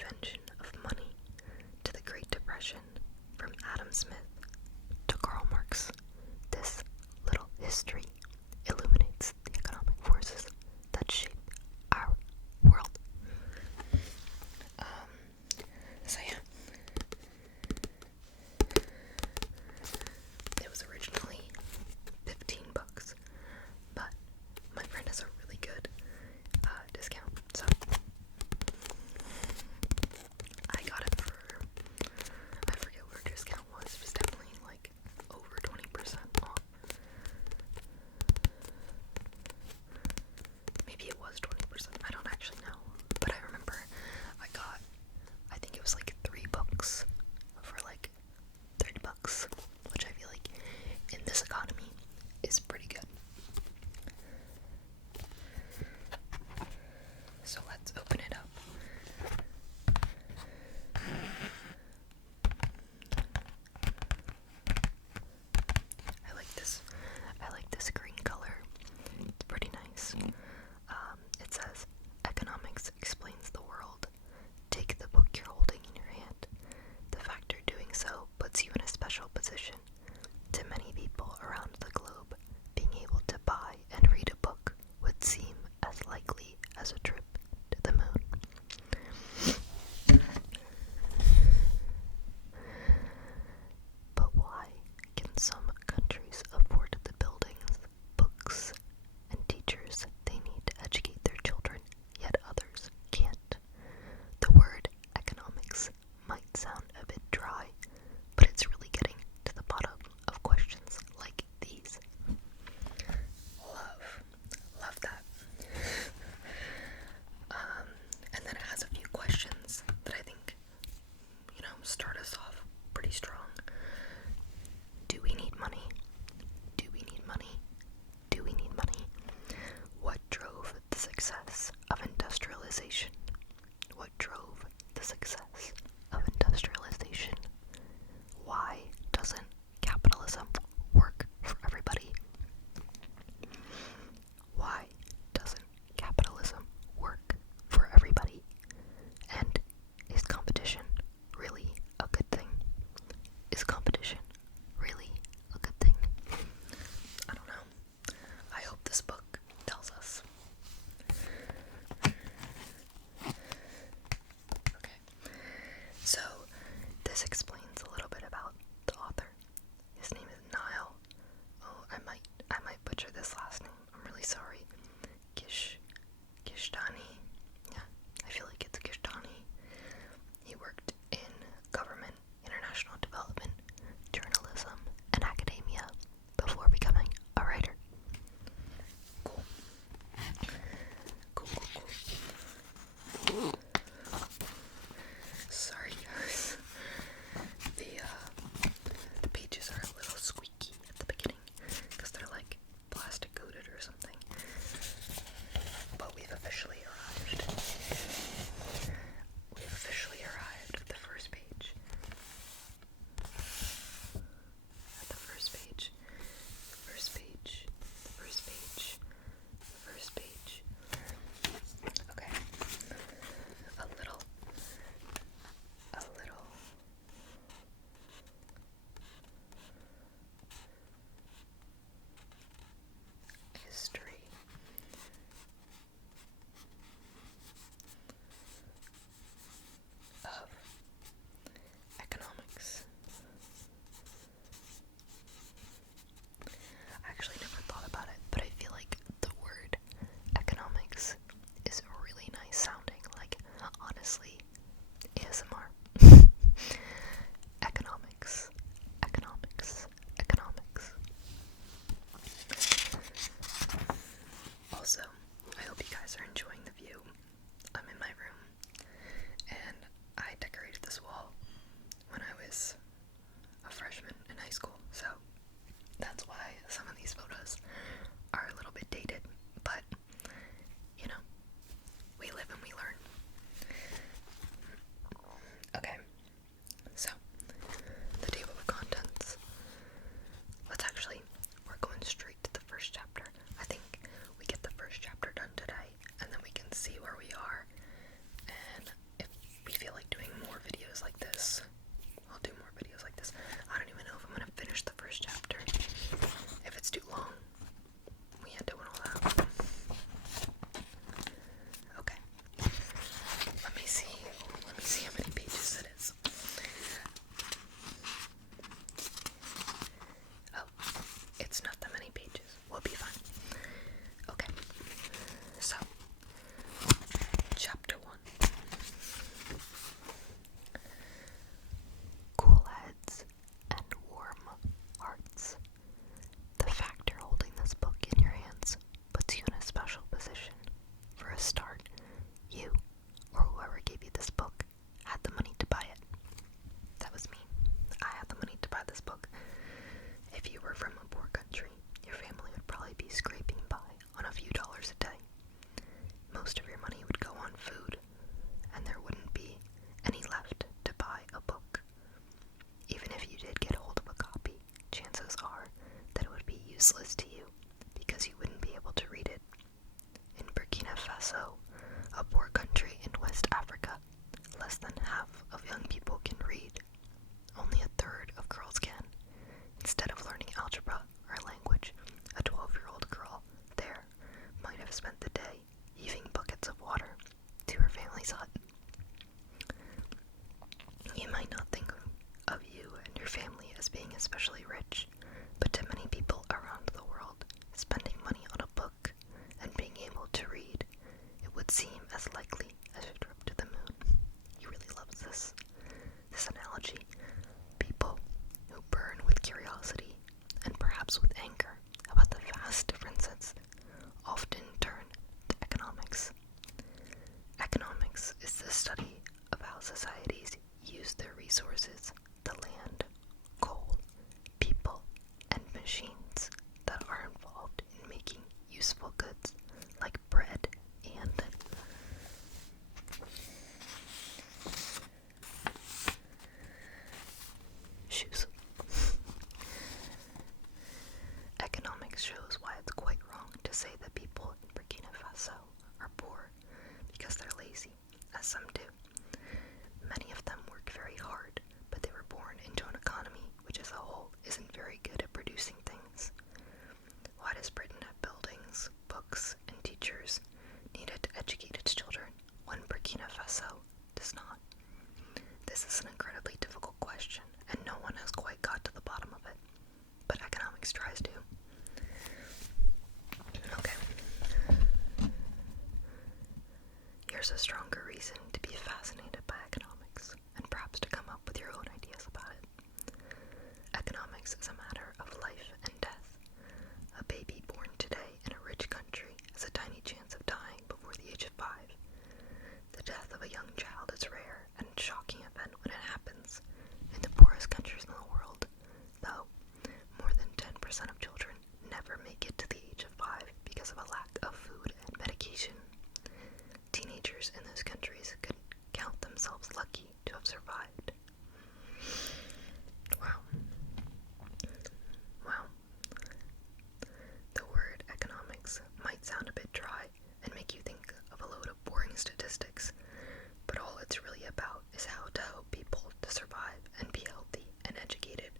invention of money to the Great Depression, from Adam Smith to Karl Marx, this little history illuminates the economic forces that shape our world. So yeah, it was originally $15, but my friend has a really good discount, so I got it for, I forget what her discount was. It was definitely like over 20% off. Maybe it was 20%, I don't actually know, but I remember I think it was like 3 books for like $30, which I feel like in this economy is pretty good. So let's open it up. I like this green color. It's pretty nice. It says, "Economics explains the world. Take the book you're holding in your hand. The fact you're doing so puts you in a special position. To many people around the globe, being able to buy and read a book would seem as likely as a trip to the moon." But why can some countries afford the buildings, books, and teachers they need to educate their children, yet others can't? The word economics might sound a bit dry, but it's really getting to the bottom of questions like these. Love that. And then it has a few questions that I think, start us off pretty strong. Do we need money? Do we need money? Do we need money? What drove the success of industrialization? What drove the success of industrialization? Why doesn't capitalism work for everybody? Why doesn't capitalism work for everybody? And is competition really a good thing? Is competition really a good thing? I don't know. I hope this book tells us. as being especially rich, but to many people around the world, spending money on a book and being able to read, it would seem as likely as a trip to the moon. He really loves this analogy. People who burn with curiosity and perhaps with anger about the vast differences often turn to economics. Economics is the study of how societies use their resources, the land, coal, people, and machines that are involved in making useful goods like bread and shoes. Economics shows why it's quite wrong to say that people in Burkina Faso are poor because they're lazy, as some do. Many of them work very hard, but they were born into an economy which as a whole isn't very good at producing things. Why does Britain have buildings, books, and teachers needed to educate its children when Burkina Faso does not? This is an incredibly difficult question, and no one has quite got to the bottom of it, but economics tries to. Okay. Here's a stronger reason to be fascinated by economics, and perhaps to come up with your own ideas about it. Economics is a matter of life and death. A baby born today in a rich country has a tiny chance of dying before the age of 5. The death of a young child is rare and a shocking event when it happens. In the poorest countries in the world, though, more than 10% of children never make it to the age of 5 because of a lack of food and medication. Teenagers in those countries could count themselves lucky to have survived. Wow. The word economics might sound a bit dry and make you think of a load of boring statistics, but all it's really about is how to help people to survive and be healthy and educated.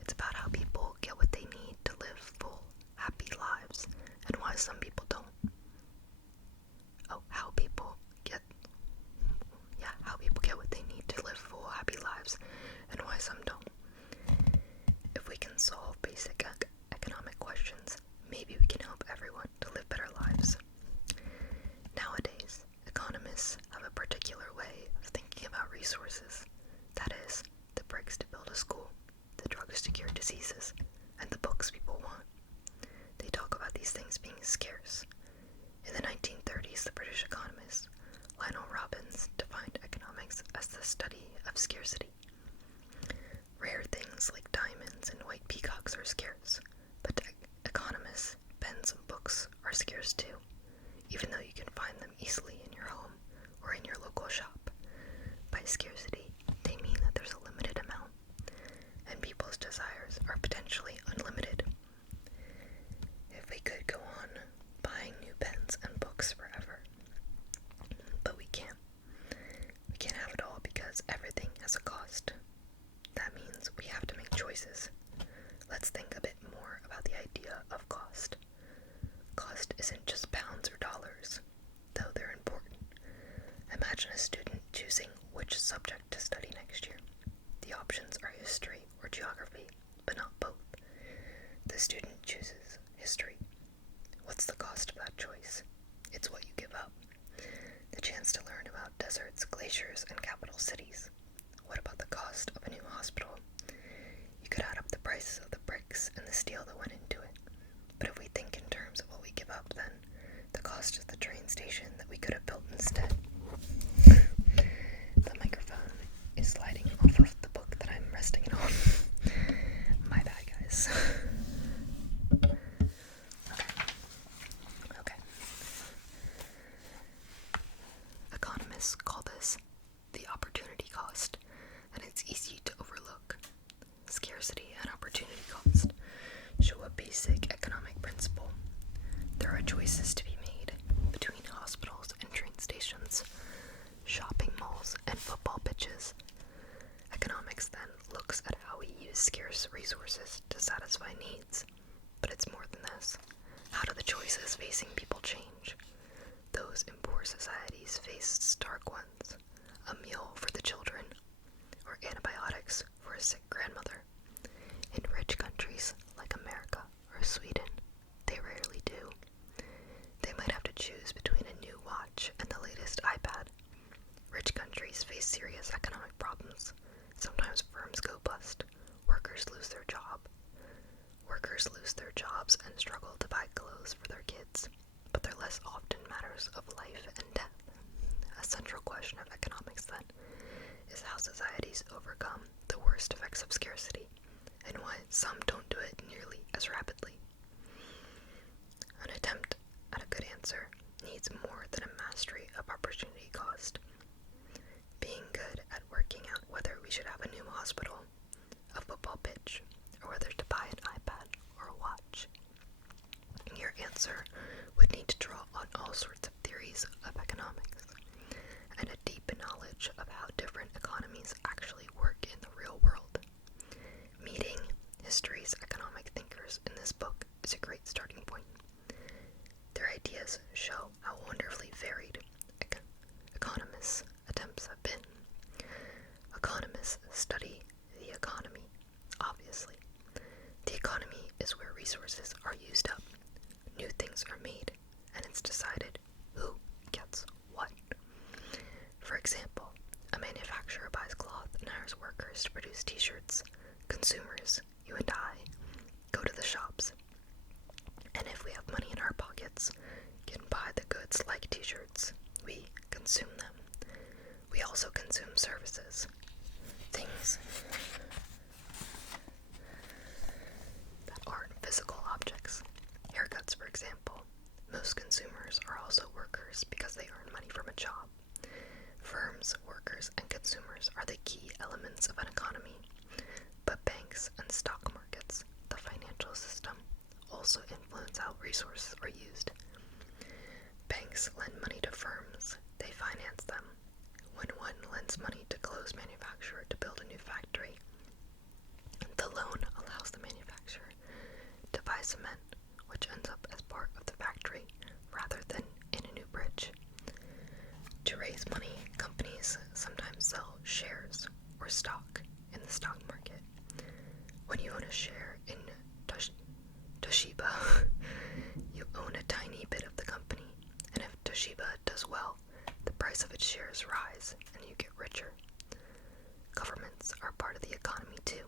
It's about how people get what they need to live full, happy lives, and why some people don't. How people get what they need to live full, happy lives, and why some don't. If we can solve basic economic questions, maybe we can help everyone to live better lives. Nowadays, economists have a particular way of thinking about resources. That is, the bricks to build a school, the drugs to cure diseases, and the books people want. They talk about these things being scarce. In the 1930s, the British economist Lionel Robbins defined economics as the study of scarcity. Rare things like diamonds and white peacocks are scarce, but economists, pens and books are scarce too, even though you can find them easily in your home or in your local shop. By scarcity, they mean that there's a limited amount, and people's desires are potentially unlimited. If we could go on buying new pens and books forever, but we can't. We can't have it all because everything has a cost. That means we have to make choices. Let's think a bit more about the idea of cost. Cost isn't just pounds or dollars, though they're important. Imagine a student choosing which subject to study next year. The options are history or geography, but not both. The student chooses history. What's the cost of that choice? It's what you give up. The chance to learn about deserts, glaciers, and capital cities. What about the cost of a new hospital? You could add up the prices of the bricks and the steel that went into it. But if we think in terms of what we give up, then the cost is the train station that we could have built instead. The microphone is sliding off of the book that I'm resting it on. My bad, guys. Okay. Economists call this the opportunity cost, and it's easy to overlook. Scarcity and opportunity cost show a basic economic principle. There are choices to be made between hospitals and train stations, shopping malls and football pitches. Economics then looks at how we use scarce resources to satisfy needs. But it's more than this. How do the choices facing people change? Those in poor societies face stark ones. A meal for the children, or antibiotics for a sick grandmother. companies face serious economic problems. Sometimes firms go bust. Workers lose their jobs and struggle to buy clothes for their kids, but they're less often matters of life and death. A central question of economics, then, is how societies overcome the worst effects of scarcity, and why some don't do it nearly as rapidly. An attempt at a good answer needs more than a mastery of opportunity cost. Being good at working out whether we should have a new hospital, a football pitch, or whether to buy an iPad or a watch. Your answer would need to draw on all sorts of theories of economics and a deep knowledge of how different economies actually work in the real world. Meeting history's economic thinkers in this book is a great starting point. Their ideas show how wonderfully varied economists' attempts have been. Economists study the economy, obviously. The economy is where resources are used up, new things are made, and it's decided who gets what. For example, a manufacturer buys cloth and hires workers to produce t-shirts. Consumers, you and I, go to the shops, and if we have money in our pockets, can buy the goods like t-shirts. We consume them. We also consume services, things that aren't physical objects. Haircuts, for example. Most consumers are also workers because they earn money from a job. Firms, workers, and consumers are the key elements of an economy, but banks and stock markets, the financial system, also influence how resources are used. Banks lend money to firms. They finance them. When one lends money to clothes manufacturer to build a new factory, the loan allows the manufacturer to buy cement, which ends up as part of the factory rather than in a new bridge. To raise money, companies sometimes sell shares or stock in the stock market. When you own a share in Toshiba, you own a tiny bit of the company, and if Toshiba does well, the price of its shares rise and you get richer. Governments are part of the economy too.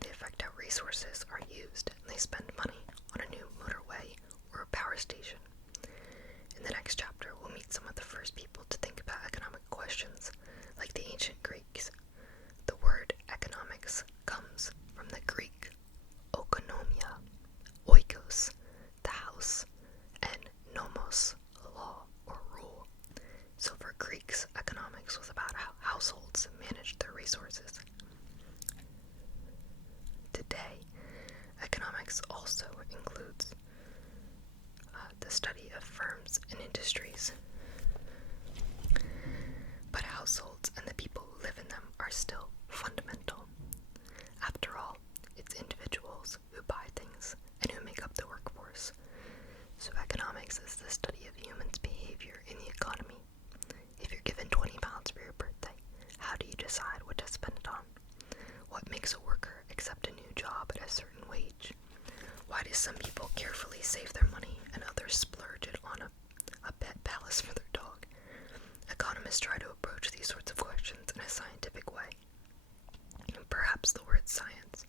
They affect how resources are used, and they spend money on a new motorway or a power station. In the next chapter, we'll meet some of the first people to think about economic questions, like the ancient Greeks. The word economics comes from the Greek oikonomia, oikos, the house, and nomos, law or rule. So for Greeks, economics was about how households managed their resources. Today, economics also includes the study of firms and industries. But households and the people who live in them are still fundamental. After all, it's individuals who buy things and who make up the workforce. So economics is the study of humans' behavior in the economy. If you're given 20 pounds for your birthday, how do you decide what to spend it on? What makes a worker accept a new job at a certain wage? Why do some people carefully save their money and others splurge it on a pet palace for their dog? Economists try to approach these sorts of questions in a scientific way. And perhaps the word science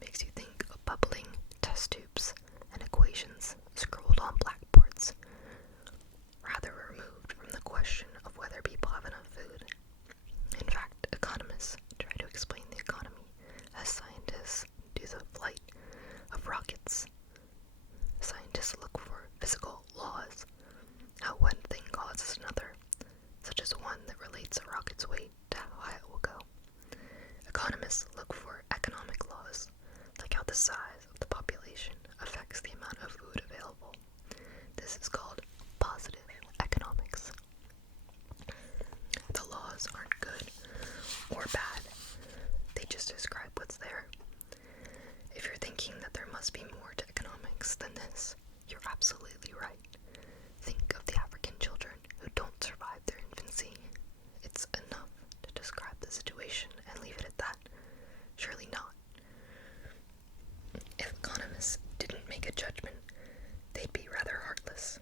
makes you think of bubbling test tubes and equations scrolled on blackboards, rather removed from the question of whether people have enough food. In fact, economists try to explain the economy as scientists do the flight of rockets. Scientists look for physical laws, how one thing causes another, such as one that relates a rocket's weight to how high it will go. Economists look for economic laws, like how the size of the population affects the amount of food available. This is called positive economics. The laws aren't good or bad, they just describe what's there. If you're thinking that there must be more to economics than this, you're absolutely right. Think of the African children who don't survive their infancy. It's enough to describe the situation and leave it at that. Surely not. If economists didn't make a judgment, they'd be rather heartless.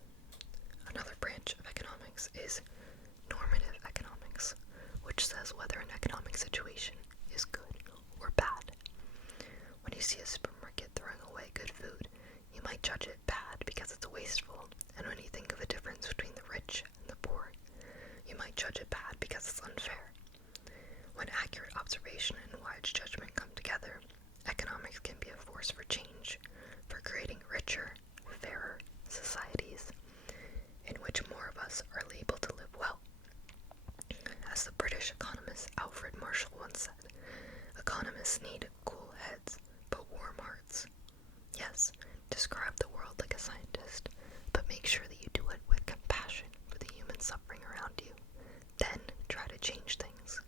Another branch of economics is normative economics, which says whether an economic situation is good or bad. When you see a supermarket throwing away good food, you might judge it bad because it's wasteful, and when you think of a difference between the rich and the poor, you might judge it bad because it's unfair. When accurate observation and wise judgment come together, economics can be a force for change, for creating richer, fairer societies, in which more of us are able to live well. As the British economist Alfred Marshall once said, economists need cool heads, but warm hearts. Yes, describe the world like a scientist, but make sure that you do it with compassion for the human suffering around you. Then try to change things.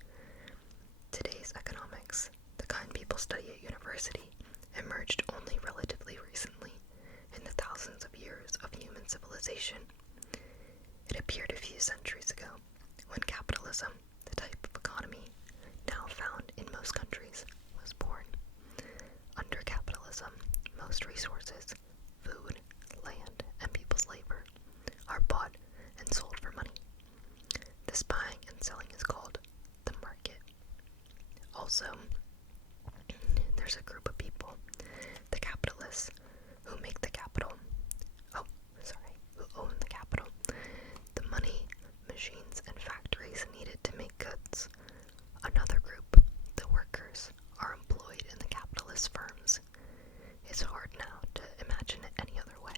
Today's economics, the kind people study at university, emerged only relatively recently in the thousands of years of human civilization. It appeared a few centuries ago when capitalism, the type of economy now found in most countries, was born. Under capitalism, most resources, food, land, and people's labor, are bought and sold for money. This buying and selling is called the market. Also, there's a group of people, the capitalists, who make the capital. Who own the capital. The money, machines, and factories needed to make goods. Another group, the workers, are employed in the capitalist firms. It's hard now to imagine it any other way.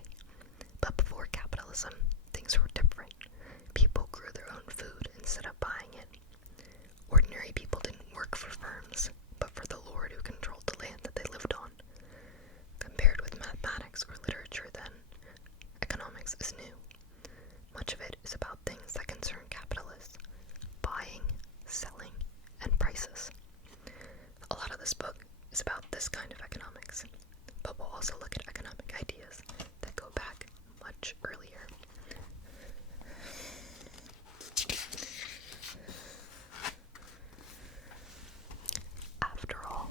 But before capitalism, things were different. People grew their own food instead of buying it. Ordinary people didn't work for firms, but for the lord who controlled the land that they lived on. Compared with mathematics or literature then, economics is new. Much of it is about things that concern capitalists: buying, selling, and prices. A lot of this book is about this kind of economics, but we'll also look at economic ideas that go back much earlier. After all,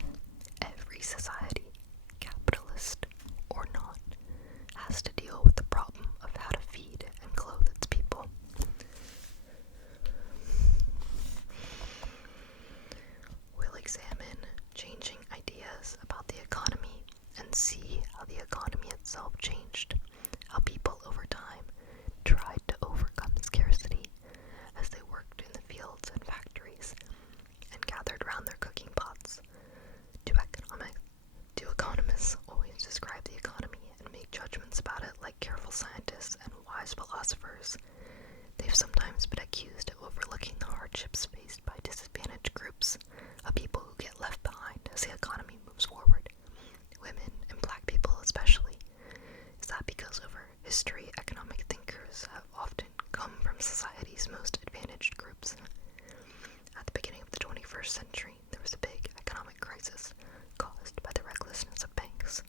every society, capitalist or not, has to deal with the problem of how to feed and clothe its people. We'll examine changing ideas about the economy and see how the economy itself changed, how people over time tried to overcome scarcity as they worked in the fields and factories and gathered around their cooking pots. Do economists always describe the economy and make judgments about it like careful scientists and wise philosophers? They've sometimes been accused of overlooking the hardships faced by disadvantaged groups, of people who get left behind as the economy moves forward, women and black people especially. Is that because over history, economic thinkers have often come from society's most advantaged groups? At the beginning of the 21st century, there was a big economic crisis caused by the recklessness of banks.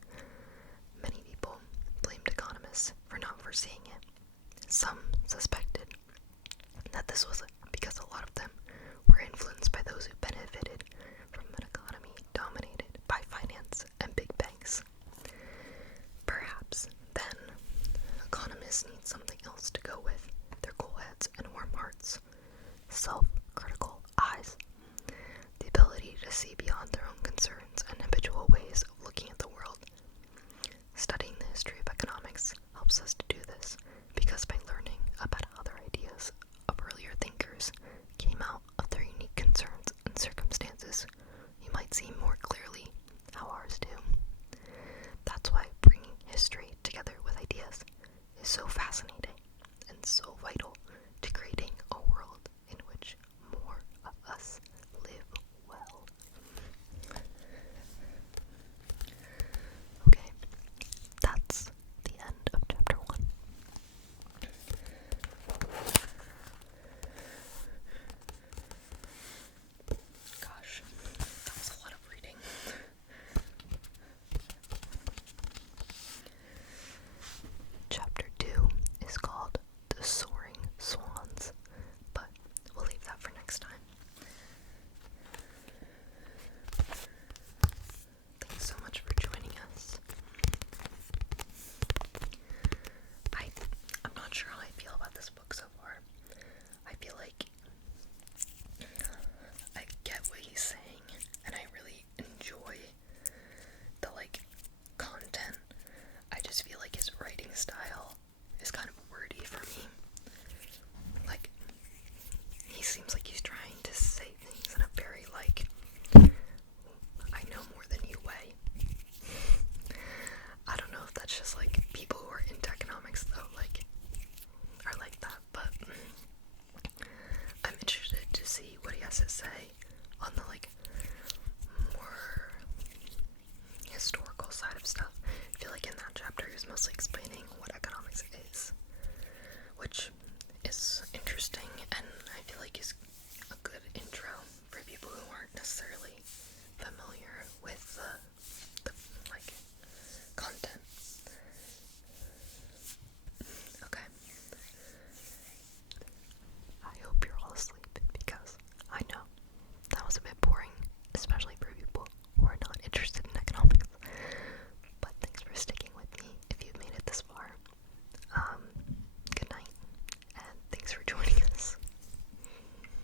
Many people blamed economists for not foreseeing it. Some suspected that this was because a lot of them were influenced by those who benefited from an economy dominated by finance and big banks. Perhaps, then, economists need something else to go with their cool heads and warm hearts. Self-critical eyes. The ability to see beyond their own concerns and habitual ways of looking at the world. Studying the history of economics helps us to do this, because by learning about how other ideas of earlier thinkers came out of their unique concerns and circumstances, you might see more clearly how ours do. That's why bringing history together with ideas is so fascinating and so vital to creating a world in which more of us live well. Okay, that's the end of chapter 1. Gosh, that was a lot of reading. Chapter 2 is called The Soaring does it say on the like more historical side of stuff? I feel like in that chapter he was mostly explaining what economics is, which is interesting, and I feel like is a good intro for people who aren't necessarily familiar